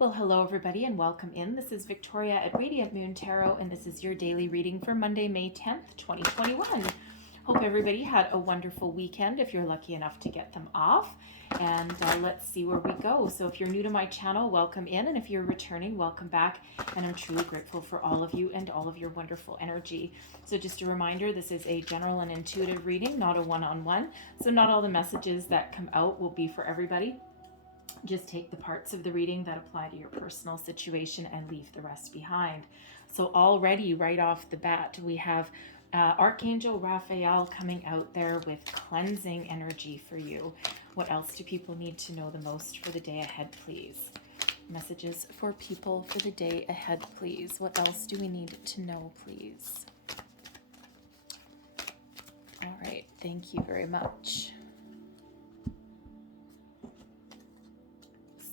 Well, hello everybody and welcome in. This is Victoria at Radiant Moon Tarot, and this is your daily reading for Monday, May 10th, 2021. Hope everybody had a wonderful weekend if you're lucky enough to get them off. And let's see where we go. So if you're new to my channel, welcome in. And if you're returning, welcome back. And I'm truly grateful for all of you and all of your wonderful energy. So just a reminder, this is a general and intuitive reading, not a one-on-one. So not all the messages that come out will be for everybody. Just take the parts of the reading that apply to your personal situation and leave the rest behind. So already right off the bat, we have Archangel Raphael coming out there with cleansing energy for you. What else do people need to know the most for the day ahead, please? Messages for people for the day ahead, please. What else do we need to know, please? All right, thank you very much.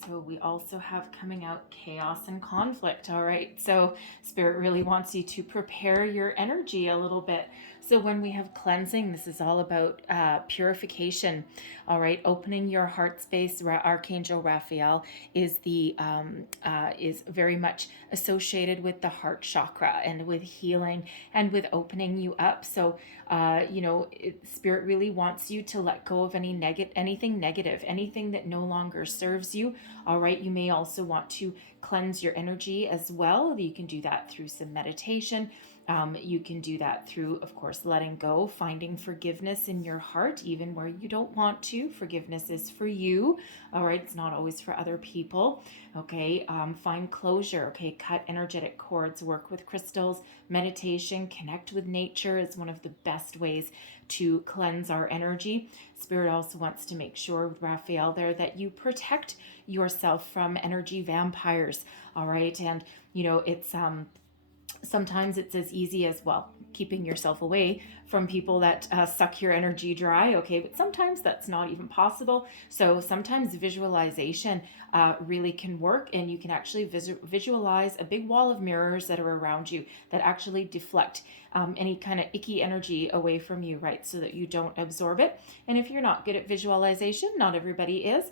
So we also have coming out chaos and conflict. All right. So Spirit really wants you to prepare your energy a little bit. So when we have cleansing, this is all about purification. All right. Opening your heart space. Archangel Raphael is is very much associated with the heart chakra and with healing and with opening you up. So Spirit really wants you to let go of anything negative, anything that no longer serves you. All right, you may also want to cleanse your energy as well. You can do that through some meditation. You can do that through, of course, letting go, finding forgiveness in your heart, even where you don't want to. Forgiveness is for you. All right, it's not always for other people. Okay, find closure. Okay, cut energetic cords, work with crystals, meditation, connect with nature is one of the best ways to cleanse our energy. Spirit also wants to make sure with Raphael there that you protect yourself from energy vampires. All right, and it's sometimes it's as easy as, well, keeping yourself away from people that suck your energy dry, okay? But sometimes that's not even possible. So sometimes visualization really can work, and you can actually visualize a big wall of mirrors that are around you that actually deflect any kind of icky energy away from you, right? So that you don't absorb it. And if you're not good at visualization, not everybody is,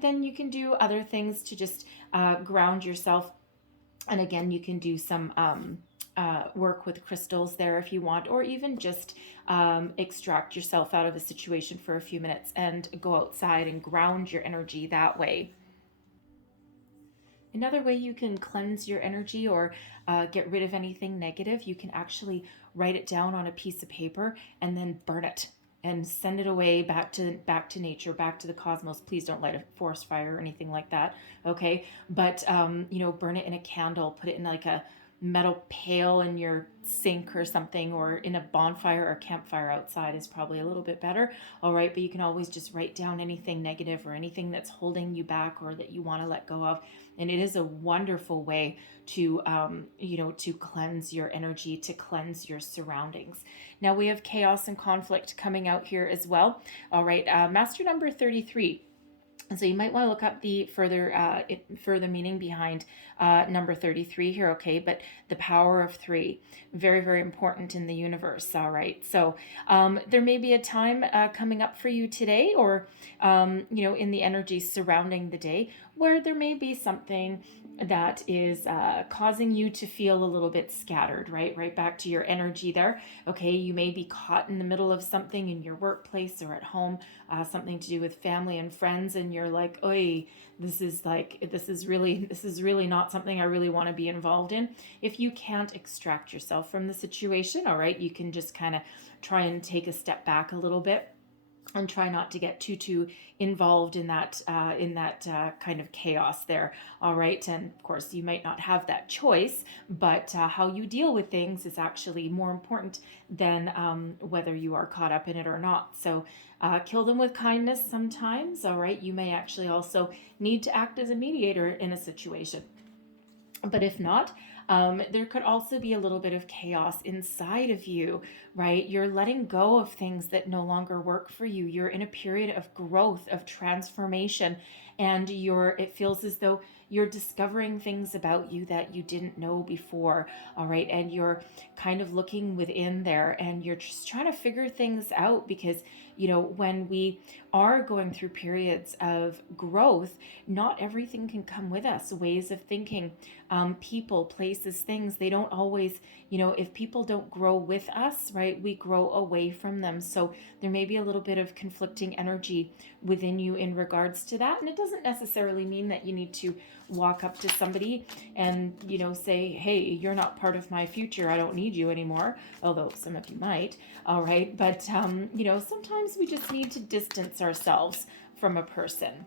then you can do other things to just ground yourself. And again, you can do some work with crystals there if you want, or even just extract yourself out of a situation for a few minutes and go outside and ground your energy that way. Another way you can cleanse your energy or get rid of anything negative, you can actually write it down on a piece of paper and then burn it and send it away back to nature, back to the cosmos. Please don't light a forest fire or anything like that, okay? But burn it in a candle, put it in like a metal pail in your sink or something, or in a bonfire or campfire outside is probably a little bit better. All right, but you can always just write down anything negative or anything that's holding you back or that you want to let go of. And it is a wonderful way to to cleanse your energy, to cleanse your surroundings. Now we have chaos and conflict coming out here as well. All right, master number 33. And so you might want to look up the further meaning behind number 33 here, okay? But the power of 3, very, very important in the universe, all right? So there may be a time coming up for you today, or, in the energy surrounding the day, where there may be something that is causing you to feel a little bit scattered, right? Right back to your energy there. Okay, you may be caught in the middle of something in your workplace or at home, something to do with family and friends, and you're like, "Oy, this is really not something I really want to be involved in." If you can't extract yourself from the situation, all right, you can just kind of try and take a step back a little bit and try not to get too involved in that kind of chaos there. All right, and of course you might not have that choice, but how you deal with things is actually more important than whether you are caught up in it or not. So kill them with kindness sometimes. All right, you may actually also need to act as a mediator in a situation. But if not, There could also be a little bit of chaos inside of you, right? You're letting go of things that no longer work for you. You're in a period of growth, of transformation, and it feels as though you're discovering things about you that you didn't know before, all right? And you're kind of looking within there and you're just trying to figure things out because, when we are going through periods of growth, not everything can come with us. Ways of thinking, people, places, things, they don't always, if people don't grow with us, right, we grow away from them. So there may be a little bit of conflicting energy within you in regards to that. And it doesn't necessarily mean that you need to walk up to somebody and, say, hey, you're not part of my future. I don't need you anymore. Although some of you might. All right. But, sometimes we just need to distance ourselves from a person.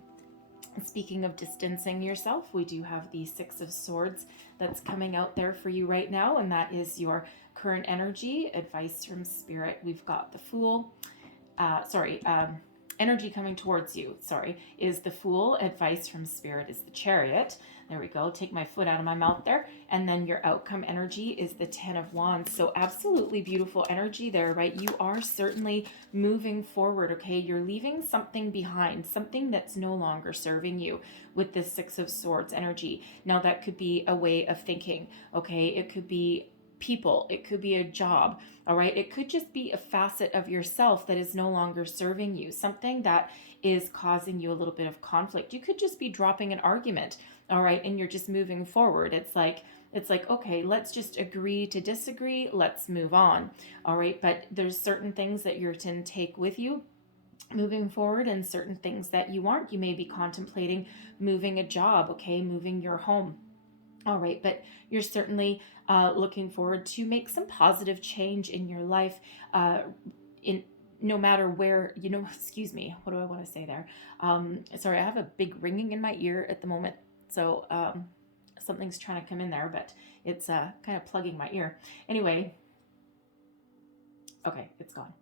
Speaking of distancing yourself, we do have the Six of Swords that's coming out there for you right now, and that is your current energy. Advice from Spirit. We've got the Fool. Energy coming towards you, is the Fool. Advice from Spirit is the Chariot. There we go. Take my foot out of my mouth there. And then your outcome energy is the Ten of Wands. So absolutely beautiful energy there, right? You are certainly moving forward, okay? You're leaving something behind, something that's no longer serving you with this Six of Swords energy. Now that could be a way of thinking, okay? It could be people, it could be a job, all right? It could just be a facet of yourself that is no longer serving you, something that is causing you a little bit of conflict. You could just be dropping an argument, all right, and you're just moving forward. It's like, okay, let's just agree to disagree, let's move on, all right? But there's certain things that you're to take with you moving forward and certain things that you aren't. You may be contemplating moving a job, okay, moving your home. All right, but you're certainly looking forward to make some positive change in your life in no matter where, excuse me, what do I want to say there? Sorry, I have a big ringing in my ear at the moment. So something's trying to come in there, but it's kind of plugging my ear. Anyway, okay, it's gone.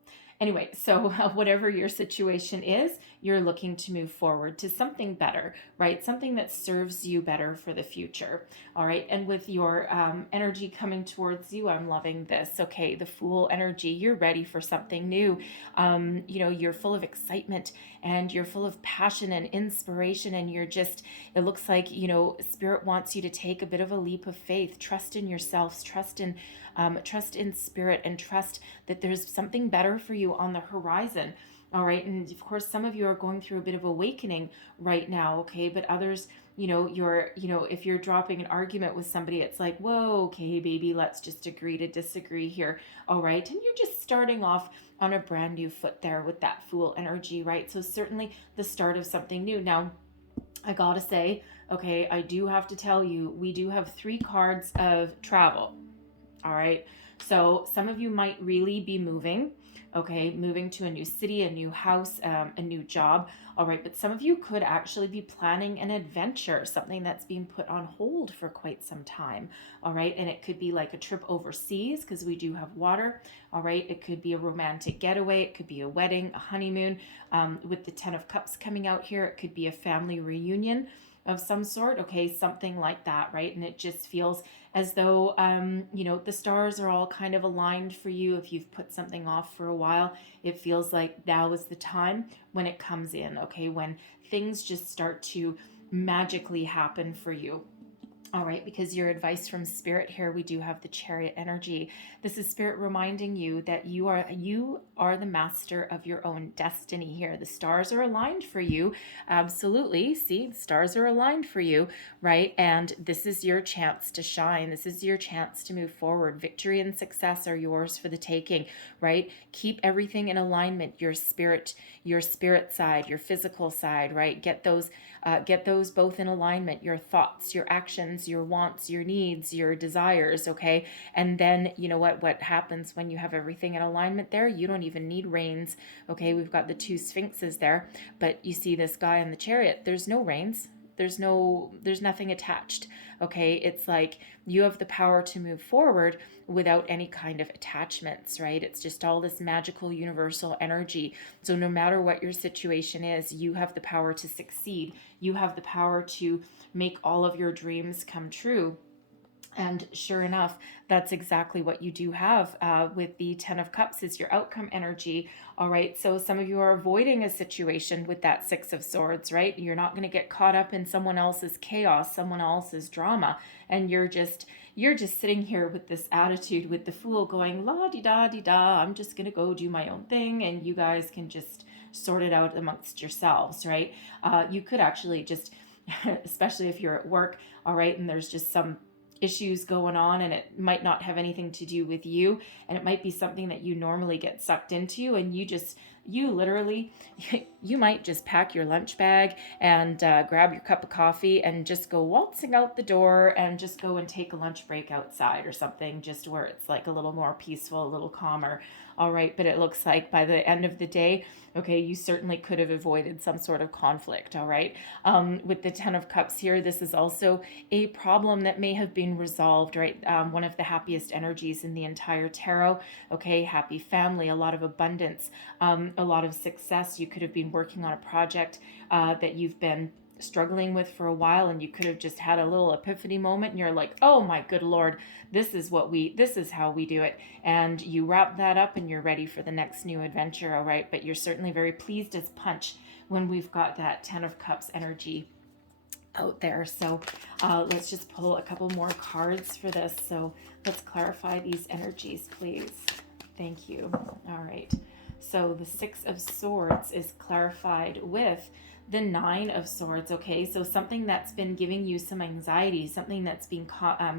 Anyway, so whatever your situation is, you're looking to move forward to something better, right? Something that serves you better for the future, all right? And with your energy coming towards you, I'm loving this. Okay, the Fool energy, you're ready for something new. You're full of excitement and you're full of passion and inspiration, and it looks like, Spirit wants you to take a bit of a leap of faith, trust in yourselves, trust in Spirit, and trust that there's something better for you on the horizon. All right. And of course, some of you are going through a bit of awakening right now. Okay. But others, if you're dropping an argument with somebody, it's like, whoa, okay, baby, let's just agree to disagree here. All right. And you're just starting off on a brand new foot there with that Fool energy, right? So certainly the start of something new. Now, I gotta say, okay, I do have to tell you, we do have 3 cards of travel. All right. So some of you might really be moving, okay, moving to a new city, a new house, a new job. All right. But some of you could actually be planning an adventure, something that's being put on hold for quite some time. All right. And it could be like a trip overseas because we do have water. All right. It could be a romantic getaway. It could be a wedding, a honeymoon. With the 10 of Cups coming out here, it could be a family reunion of some sort. Okay. Something like that. Right. And it just feels as though, the stars are all kind of aligned for you. If you've put something off for a while, it feels like now is the time when it comes in, okay? When things just start to magically happen for you. All right, because your advice from Spirit here, we do have the Chariot energy. This is Spirit reminding you that you are the master of your own destiny here. The stars are aligned for you. Absolutely. See, the stars are aligned for you, right? And this is your chance to shine. This is your chance to move forward. Victory and success are yours for the taking, right? Keep everything in alignment. Your spirit side, your physical side, right? Get those both in alignment. Your thoughts, your actions, your wants, your needs, your desires, okay? And then, what happens when you have everything in alignment there? You don't even need reins, okay? We've got the 2 sphinxes there, but you see this guy in the Chariot, there's no reins. There's nothing attached, okay? It's like you have the power to move forward without any kind of attachments, right? It's just all this magical universal energy. So no matter what your situation is, you have the power to succeed. You have the power to make all of your dreams come true. And sure enough, that's exactly what you do have with the Ten of Cups is your outcome energy. All right. So some of you are avoiding a situation with that Six of Swords, right? You're not going to get caught up in someone else's chaos, someone else's drama. And you're just sitting here with this attitude with the Fool going, la di da di da, I'm just going to go do my own thing. And you guys can just sort it out amongst yourselves, right? You could actually just, especially if you're at work, all right, and there's just some issues going on and it might not have anything to do with you, and it might be something that you normally get sucked into, and you literally you might just pack your lunch bag and grab your cup of coffee and just go waltzing out the door and just go and take a lunch break outside or something, just where it's like a little more peaceful, a little calmer. All right, but it looks like by the end of the day, okay, you certainly could have avoided some sort of conflict. All right, with the Ten of Cups here, this is also a problem that may have been resolved, right? One of the happiest energies in the entire tarot. Okay, happy family, a lot of abundance, a lot of success. You could have been working on a project that you've been struggling with for a while, and you could have just had a little epiphany moment and you're like, oh my good lord, this is how we do it, and you wrap that up and you're ready for the next new adventure. All right, but you're certainly very pleased as punch when we've got that Ten of Cups energy out there. So let's just pull a couple more cards for this. So let's clarify these energies, please. Thank you. All right, so the Six of Swords is clarified with the Nine of Swords. Okay, so something that's been giving you some anxiety, something that's been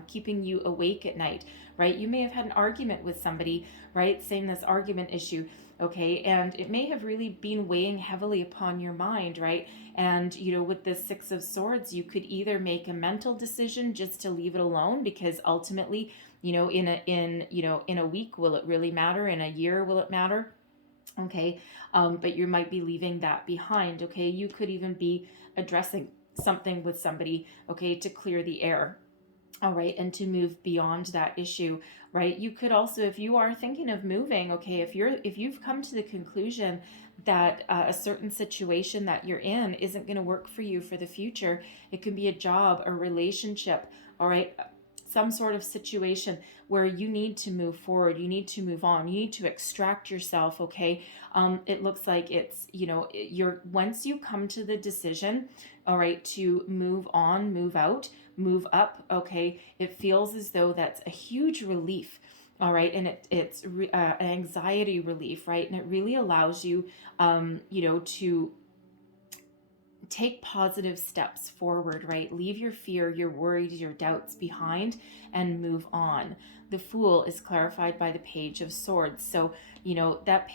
keeping you awake at night, right? You may have had an argument with somebody, right? Same this argument issue, okay, and it may have really been weighing heavily upon your mind, right? And with this Six of Swords, you could either make a mental decision just to leave it alone, because ultimately, in a week, will it really matter? In a year, will it matter? Okay, but you might be leaving that behind. Okay, you could even be addressing something with somebody, okay, to clear the air. All right, and to move beyond that issue, right? You could also, if you are thinking of moving, okay, if you've come to the conclusion that a certain situation that you're in isn't going to work for you for the future, it could be a job, a relationship, all right, some sort of situation where you need to move forward, you need to move on, you need to extract yourself. Okay, it looks like it's you're once you come to the decision, all right, to move on, move out, move up, okay, it feels as though that's a huge relief. All right, and it's anxiety relief, right? And it really allows you to take positive steps forward, right? Leave your fear, your worries, your doubts behind and move on. The Fool is clarified by the Page of Swords. So, that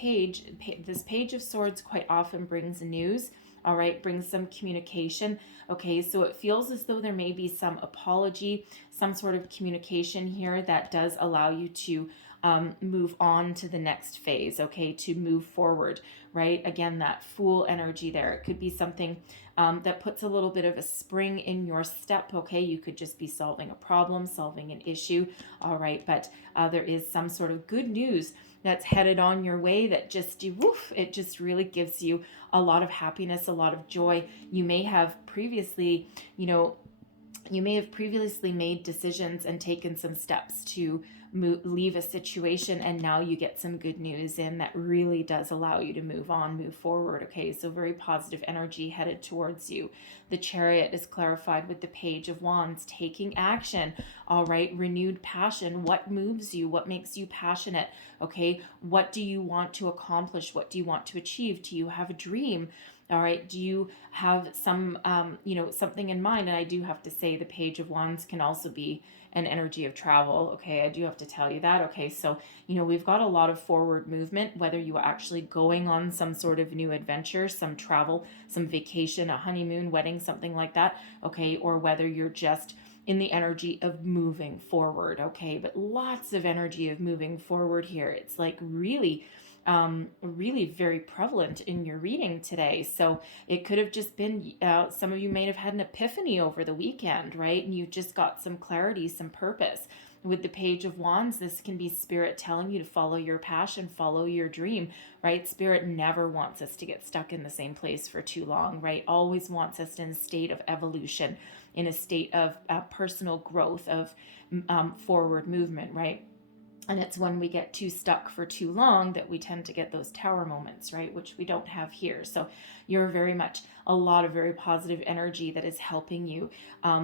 this Page of Swords quite often brings news, all right, brings some communication. Okay, so it feels as though there may be some apology, some sort of communication here that does allow you to move on to the next phase, okay, to move forward, right? Again, that Fool energy there. It could be something that puts a little bit of a spring in your step, okay? You could just be solving a problem, solving an issue, all right? But there is some sort of good news that's headed on your way that just, woof, it just really gives you a lot of happiness, a lot of joy. You may have previously, made decisions and taken some steps to leave a situation, and now you get some good news in that really does allow you to move on, move forward. Okay, so very positive energy headed towards you. The Chariot is clarified with the Page of Wands, taking action. All right, renewed passion. What moves you? What makes you passionate? Okay, what do you want to accomplish? What do you want to achieve? Do you have a dream? All right, do you have some something in mind? And I do have to say the Page of Wands can also be an energy of travel. Okay, I do have to tell you that. Okay, so we've got a lot of forward movement, whether you are actually going on some sort of new adventure, some travel, some vacation, a honeymoon, wedding, something like that. Okay, or whether you're just in the energy of moving forward. Okay, but lots of energy of moving forward here. It's like really very prevalent in your reading today. So it could have just been, some of you may have had an epiphany over the weekend, right? And you just got some clarity, some purpose. With the Page of Wands, this can be Spirit telling you to follow your passion, follow your dream, right? Spirit never wants us to get stuck in the same place for too long, right? Always wants us in a state of evolution, in a state of personal growth, of forward movement, right? And it's when we get too stuck for too long that we tend to get those tower moments, right? Which we don't have here. So you're very much a lot of very positive energy that is helping you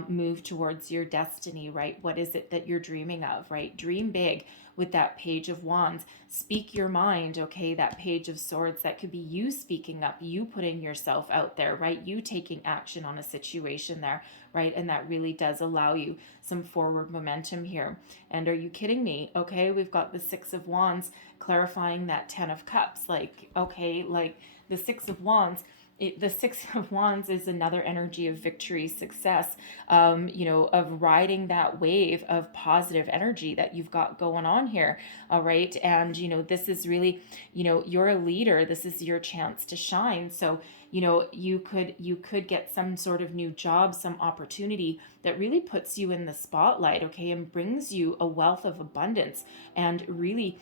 move towards your destiny, right? What is it that you're dreaming of, right? Dream big with that Page of Wands. Speak your mind, okay? That Page of Swords, that could be you speaking up, you putting yourself out there, right? You taking action on a situation there, right? And that really does allow you some forward momentum here. And are you kidding me? Okay, we've got the Six of Wands clarifying that Ten of Cups. Like, okay, like the Six of Wands, the Six of Wands is another energy of victory, success, of riding that wave of positive energy that you've got going on here. All right. And, this is really, you're a leader. This is your chance to shine. So, you could get some sort of new job, some opportunity that really puts you in the spotlight, okay, and brings you a wealth of abundance and really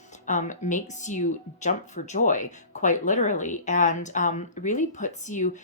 makes you jump for joy, quite literally, and really puts you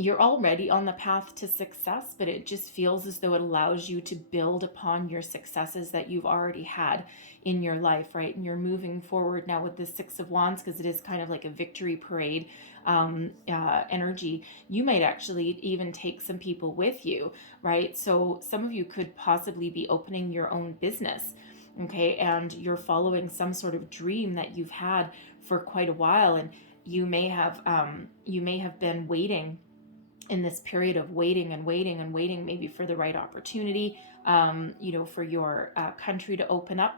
you're already on the path to success, but it just feels as though it allows you to build upon your successes that you've already had in your life, right? And you're moving forward now with the Six of Wands, because it is kind of like a victory parade energy. You might actually even take some people with you, right? So some of you could possibly be opening your own business, okay? And you're following some sort of dream that you've had for quite a while, and you may have been waiting in this period of waiting and waiting and waiting, maybe for the right opportunity, for your country to open up.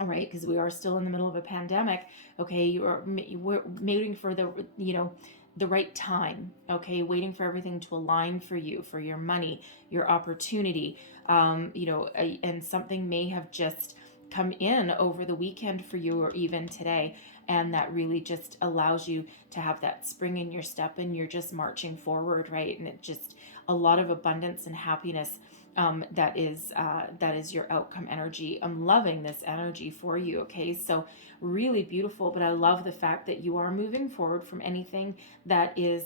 All right, because we are still in the middle of a pandemic. Okay, we're waiting for the right time. Okay, waiting for everything to align for you, for your money, your opportunity. And something may have just come in over the weekend for you, or even today, and that really just allows you to have that spring in your step, and you're just marching forward, right? And it just a lot of abundance and happiness. That is your outcome energy. I'm loving this energy for you. Okay, so really beautiful. But I love the fact that you are moving forward from anything that is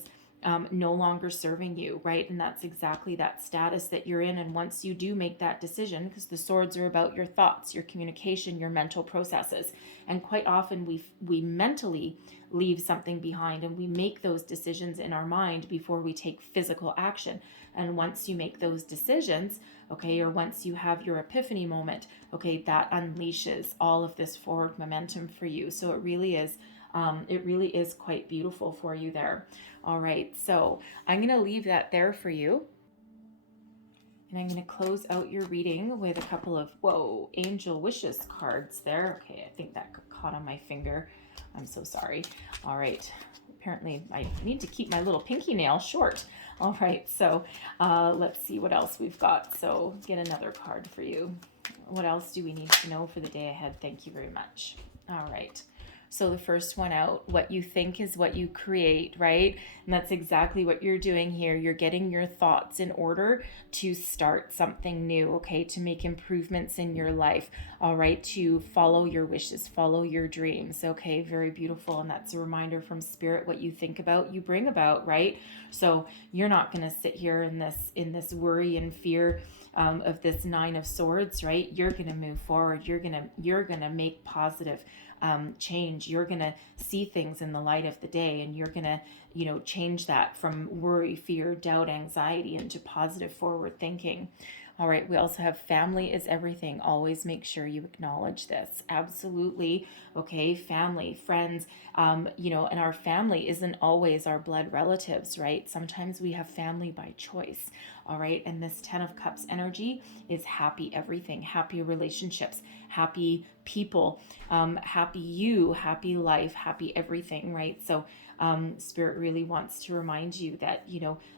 no longer serving you, right? And that's exactly that status that you're in. And once you do make that decision, because the swords are about your thoughts, your communication, your mental processes, and quite often we mentally leave something behind, and we make those decisions in our mind before we take physical action. And once you make those decisions, okay, or once you have your epiphany moment, okay, that unleashes all of this forward momentum for you. So it really is quite beautiful for you there. All right, so I'm going to leave that there for you. And I'm going to close out your reading with a couple of, angel wishes cards there. Okay, I think that got caught on my finger. I'm so sorry. All right, apparently I need to keep my little pinky nail short. All right, so let's see what else we've got. So get another card for you. What else do we need to know for the day ahead? Thank you very much. All right. So the first one out, what you think is what you create, right? And that's exactly what you're doing here. You're getting your thoughts in order to start something new, okay? To make improvements in your life, all right? To follow your wishes, follow your dreams, okay? Very beautiful. And that's a reminder from Spirit, what you think about, you bring about, right? So you're not going to sit here in this worry and fear of this Nine of Swords, right? You're going to move forward. You're going to make positive change. You're going to see things in the light of the day, and you're going to, change that from worry, fear, doubt, anxiety into positive forward thinking. All right. We also have family is everything. Always make sure you acknowledge this. Absolutely. Okay. Family, friends, and our family isn't always our blood relatives, right? Sometimes we have family by choice. All right. And this 10 of Cups energy is happy everything, happy relationships, happy people, happy you, happy life, happy everything, right? So Spirit really wants to remind you that,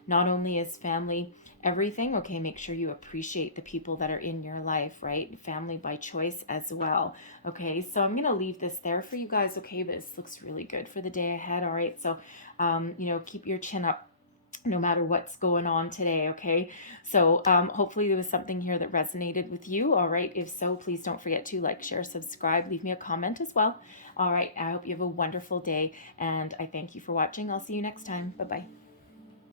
not only is family everything, okay, make sure you appreciate the people that are in your life, right? Family by choice as well. Okay, so I'm going to leave this there for you guys, okay? But this looks really good for the day ahead. All right, so, keep your chin up no matter what's going on today, okay? So hopefully there was something here that resonated with you. All right, if so, please don't forget to like, share, subscribe, leave me a comment as well. All right, I hope you have a wonderful day, and I thank you for watching. I'll see you next time. Bye-bye.